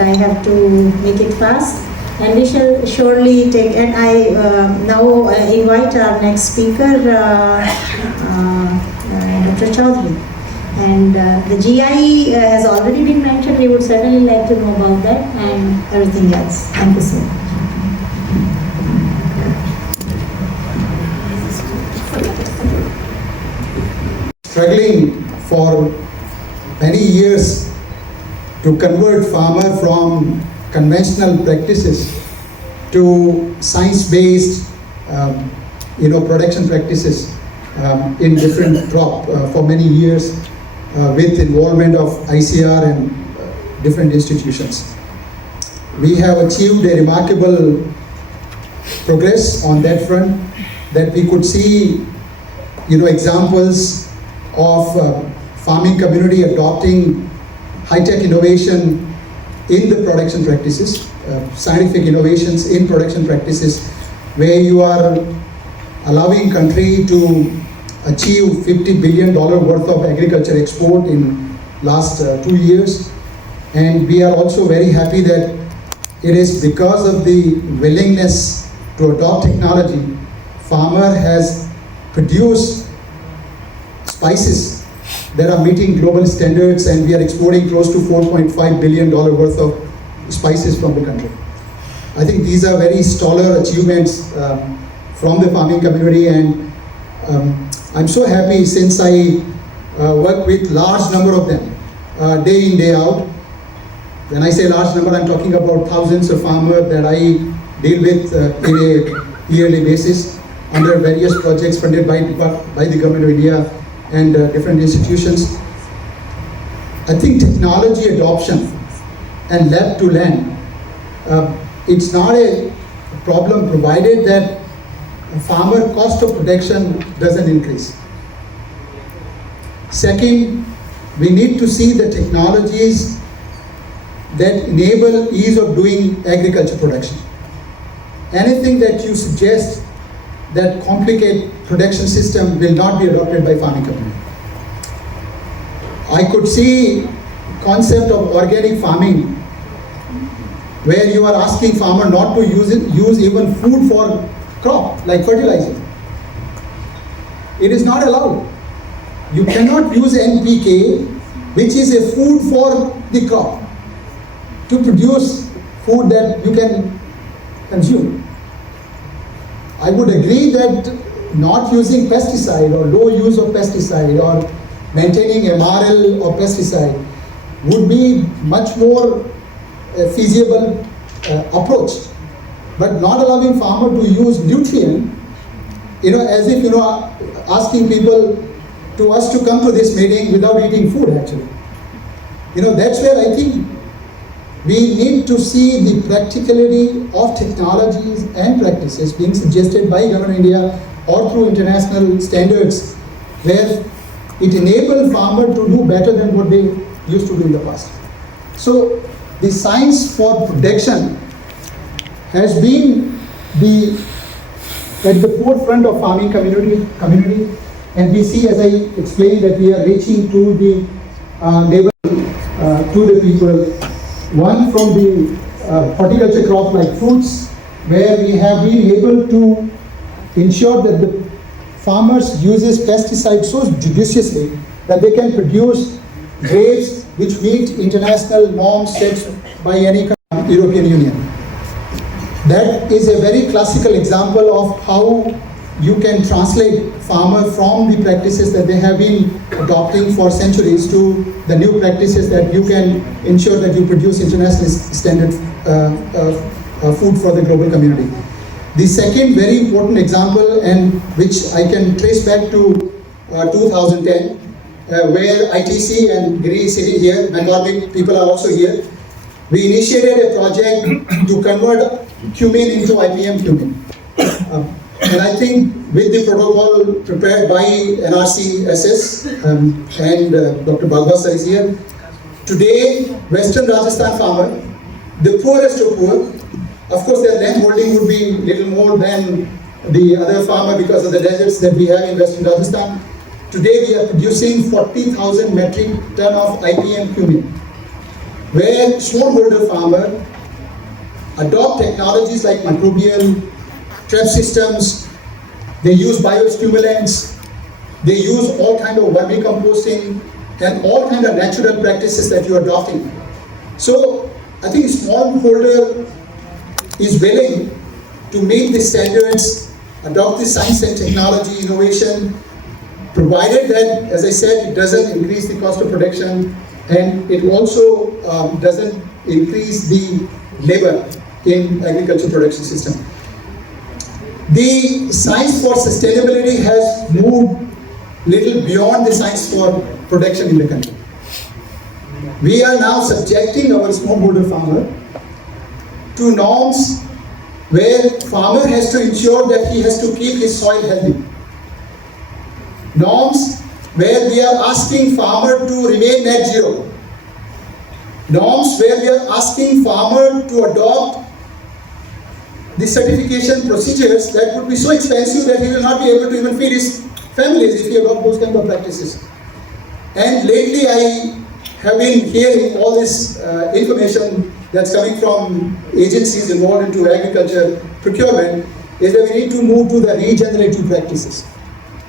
I have to make it fast, and we shall surely take. And I now invite our next speaker, Dr. Choudhary. And the GI has already been mentioned. We would certainly like to know about that and everything else. Thank you so much. Struggling for many years to convert farmer from conventional practices to science-based, production practices in different crop for many years with involvement of ICAR and different institutions. We have achieved a remarkable progress on that front, that we could see, examples of farming community adopting high-tech innovation in the production practices, scientific innovations in production practices, where you are allowing country to achieve $50 billion worth of agriculture export in last 2 years. And we are also very happy that it is because of the willingness to adopt technology, farmer has produced spices that are meeting global standards, and we are exporting close to $4.5 billion worth of spices from the country. I think these are very stellar achievements from the farming community, and I'm so happy since I work with large number of them day in, day out. When I say large number, I'm talking about thousands of farmers that I deal with in a yearly basis under various projects funded by the Government of India and different institutions. I think technology adoption and lab to land, it's not a problem provided that farmer cost of production doesn't increase. Second, we need to see the technologies that enable ease of doing agriculture production. Anything that you suggest that complicate production system will not be adopted by farming community. I could see concept of organic farming where you are asking farmer not to use even food for crop like fertilizer. It is not allowed. You cannot use NPK, which is a food for the crop, to produce food that you can consume. I would agree that not using pesticide or low use of pesticide or maintaining MRL or pesticide would be much more feasible approach. But not allowing farmer to use nutrient, as if, asking people to us to come to this meeting without eating food actually. That's where I think we need to see the practicality of technologies and practices being suggested by Government of India or through international standards, where it enables farmer to do better than what they used to do in the past. So the science for production has been at the forefront of farming community, and we see, as I explained, that we are reaching to the level to the people. One from the horticulture crop like fruits, where we have been able to ensure that the farmers uses pesticides so judiciously that they can produce grapes which meet international norms set by any European Union. That is a very classical example of how you can translate farmer from the practices that they have been adopting for centuries to the new practices that you can ensure that you produce international standard food for the global community. The second very important example, and which I can trace back to 2010, where ITC and Giri sitting here, McCormick people are also here. We initiated a project to convert cumin into IPM cumin. And I think with the protocol prepared by NRCSS and Dr. Bhardwaj is here, today Western Rajasthan farmer, the poorest of poor, of course their land holding would be little more than the other farmer because of the deserts that we have in Western Rajasthan. Today we are producing 40,000 metric ton of IPM cumin. where smallholder farmer adopt technologies like microbial trap systems, they use biostimulants, they use all kind of vermicomposting and all kind of natural practices that you are adopting. So I think smallholder is willing to meet the standards, adopt the science and technology innovation, provided that, as I said, it doesn't increase the cost of production and it also doesn't increase the labor in agriculture production system. The science for sustainability has moved little beyond the science for production in the country. We are now subjecting our smallholder farmer to norms where farmer has to ensure that he has to keep his soil healthy. Norms where we are asking farmer to remain net zero. Norms where we are asking farmer to adopt the certification procedures that would be so expensive that he will not be able to even feed his families if he adopt those kind of practices. And lately I have been hearing all this information that's coming from agencies involved into agriculture procurement is that we need to move to the regenerative practices.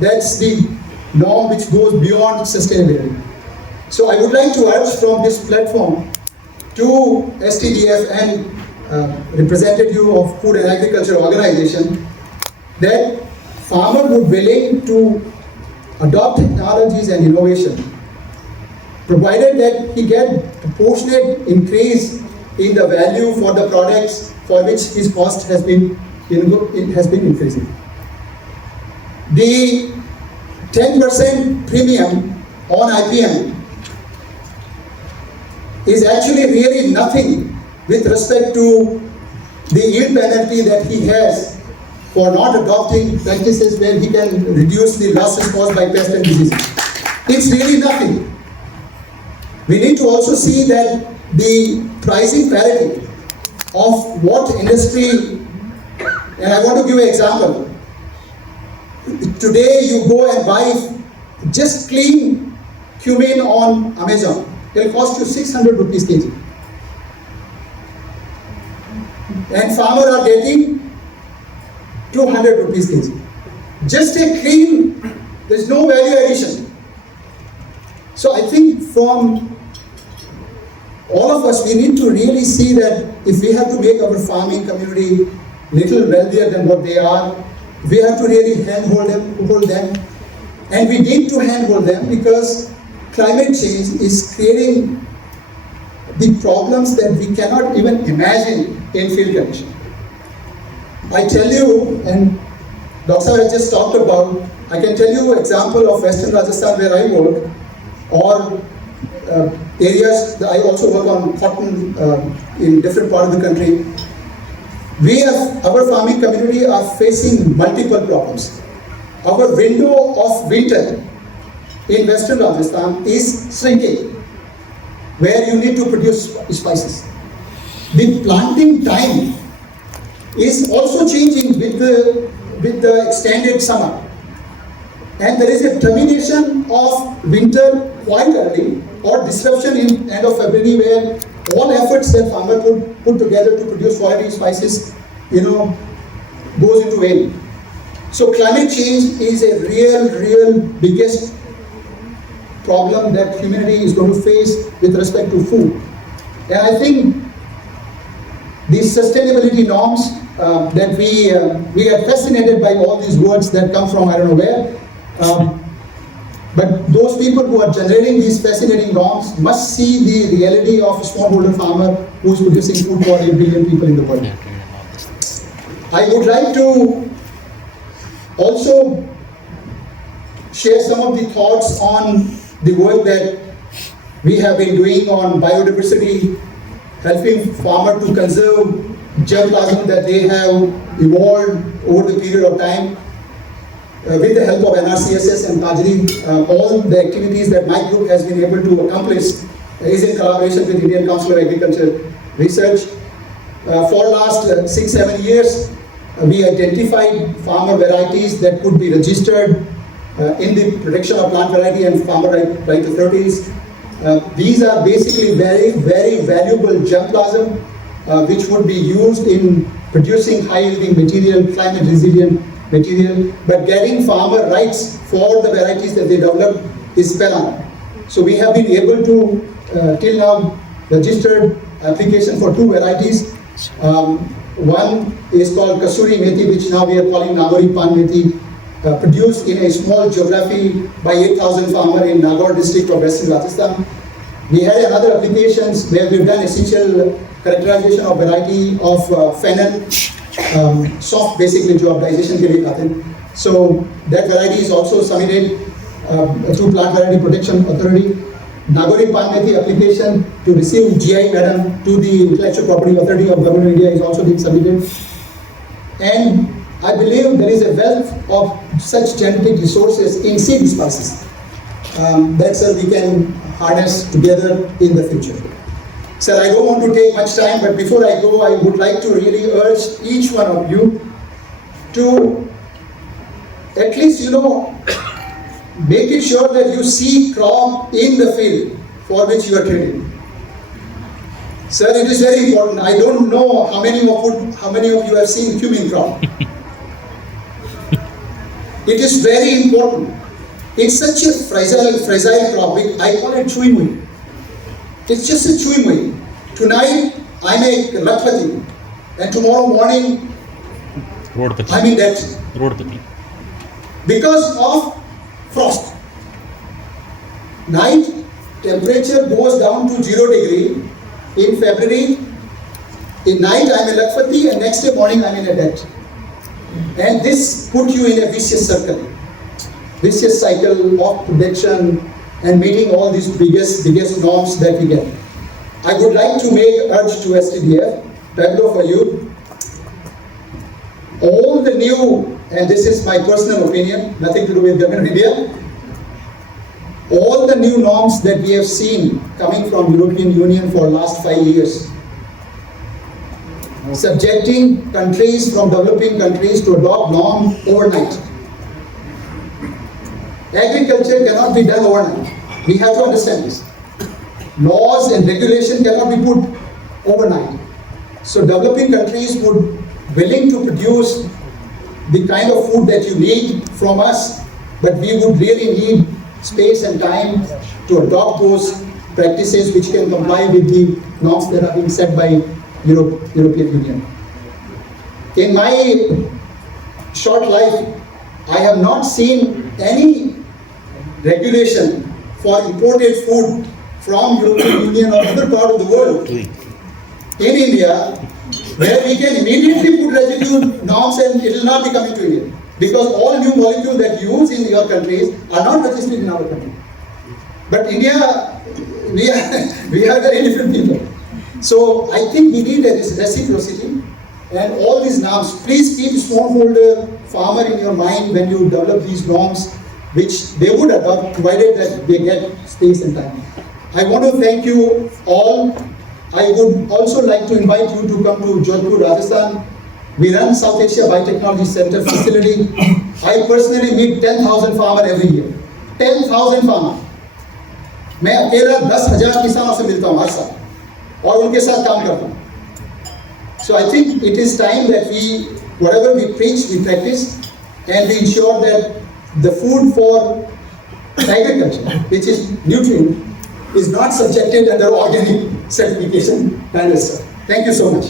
That's the norm which goes beyond sustainability. So I would like to urge from this platform to STDF and representative of Food and Agriculture Organization that farmer would willing to adopt technologies and innovation, provided that he get proportionate increase in the value for the products for which his cost has been increasing. The 10% premium on IPM is actually really nothing with respect to the yield penalty that he has for not adopting practices where he can reduce the losses caused by pests and diseases. It's really nothing. We need to also see that the pricing parity of what industry, and I want to give an example. Today you go and buy just clean cumin on Amazon. It will cost you 600 rupees kg. And farmers are getting 200 rupees kg. Just a clean, there's no value addition. So I think from all of us, we need to really see that if we have to make our farming community little wealthier than what they are, we have to really handhold them, and we need to handhold them because climate change is creating the problems that we cannot even imagine in field condition. I tell you, and Dr. has just talked about, I can tell you an example of Western Rajasthan where I work, or areas that I also work on cotton in different part of the country. Our farming community are facing multiple problems. Our window of winter in Western Rajasthan is shrinking, where you need to produce spices. The planting time is also changing with the extended summer. And there is a termination of winter quite early, or disruption in end of February, where all efforts that farmer could put together to produce quality spices, goes into vain. So climate change is a real biggest problem that humanity is going to face with respect to food. And I think these sustainability norms that we are fascinated by all these words that come from I don't know where. But those people who are generating these fascinating norms must see the reality of a smallholder farmer who is producing food for 8 billion people in the world. I would like to also share some of the thoughts on the work that we have been doing on biodiversity, helping farmers to conserve germplasm that they have evolved over the period of time. With the help of NRCSS and Choudhary, all the activities that my group has been able to accomplish is in collaboration with Indian Council of Agriculture Research. For last 6-7 years, we identified farmer varieties that could be registered in the protection of plant variety and farmer right authorities. These are basically very, very valuable germplasm which would be used in producing high-yielding material, climate-resilient material, but getting farmer rights for the varieties that they develop is paramount. So we have been able to, till now, registered application for 2 varieties. One is called Kasuri Methi, which now we are calling Nagori Pan Methi, produced in a small geography by 8,000 farmer in Nagaur district of Western Rajasthan. We had another applications where we've done essential characterization of variety of fennel, soft basically जो आप digestion के लिए खाते हैं. So that variety is also submitted to Plant Variety Protection Authority. Nagori Pan Methi application to receive GI pattern to the Intellectual Property Authority of Government of India is also being submitted. And I believe there is a wealth of such genetic resources in seed spices that we can harness together in the future. Sir, I don't want to take much time, but before I go, I would like to really urge each one of you to at least, make it sure that you see crop in the field for which you are trading. Sir, it is very important. I don't know how many of you have seen cumin crop. It is very important. It's such a fragile crop. I call it chewing weed. It's just a chewing weed. Tonight I make lakpati, and tomorrow morning I'm in debt because of frost. Night temperature goes down to 0 degree in February. In night I'm in lakpati, and next day morning I'm in a debt. And this put you in a vicious circle, vicious cycle of production and meeting all these biggest norms that we get. I would like to make urge to STDF, Pablo, for you. All the new, and this is my personal opinion, nothing to do with Government of India, all the new norms that we have seen coming from European Union for last 5 years, subjecting countries from developing countries to adopt norm overnight. Agriculture cannot be done overnight. We have to understand this. Laws and regulation cannot be put overnight. So developing countries would willing to produce the kind of food that you need from us, but we would really need space and time to adopt those practices which can comply with the norms that are being set by European Union. In my short life, I have not seen any regulation for imported food from European Union or other part of the world in India, where we can immediately put residue norms and it will not be coming to India, because all new molecules that you use in your countries are not registered in our country. But India, we are very different people. So I think we need a reciprocity and all these norms. Please keep smallholder farmer in your mind when you develop these norms, which they would adopt provided that they get space and time. I want to thank you all. I would also like to invite you to come to Jodhpur, Rajasthan. We run South Asia Biotechnology Center facility. I personally meet 10,000 farmers every year. 10,000 farmers. मैं अकेला 10,000 किसानों से मिलता हूँ हर साल और उनके साथ काम करता हूँ. So I think it is time that we, whatever we preach, we practice, and we ensure that the food for agriculture, which is nutrient, is not subjected under organic certification kind of stuff. Thank you so much.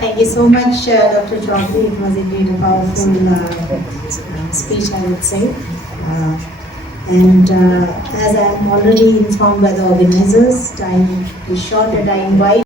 Thank you so much, Dr. Choudhary. It was indeed a powerful speech, I would say. As I am already informed by the organizers, time is short, and I invite